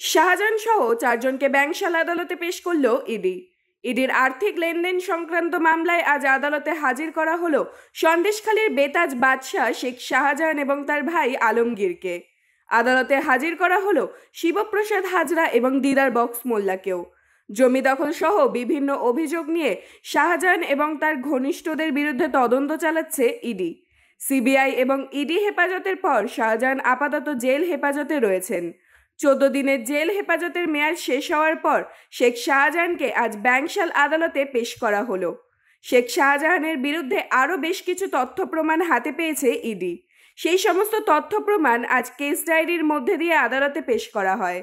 শাহজাহান সহ 4 জনকে ব্যাংশাল আদালতে পেশ করল ইডি। ইডির আর্থিক লেনদেন সংক্রান্ত মামলায় আজ আদালতে হাজির করা হলো সন্দেশখালীর বেতাজ বাদশাহ শেখ শাহজাহান এবং তার ভাই আলমগীরকে। আদালতে হাজির করা হলো শিবপ্রসাদ হাজরা এবং দিদার বক্স মোল্লাকেও। জমি দখল সহ বিভিন্ন অভিযোগ নিয়ে শাহজাহান এবং তার ঘনিষ্ঠদের বিরুদ্ধে তদন্ত চালাচ্ছে ইডি। সিবিআই এবং ইডি হেফাজতের পর শাহজাহান আপাতত জেল হেফাজতে রয়েছেন। 14 দিনের জেল হেফাজতের মেয়াদ শেষ হওয়ার পর শেখ শাহজাহানকে আজ ব্যাংশাল আদালতে পেশ করা হলো। শেখ শাহজাহানের বিরুদ্ধে আরও বেশ কিছু তথ্য প্রমাণ হাতে পেয়েছে ইডি। সেই সমস্ত তথ্য প্রমাণ আজ কেস ডায়েরির মধ্যে দিয়ে আদালতে পেশ করা হয়।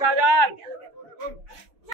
শাহজাহান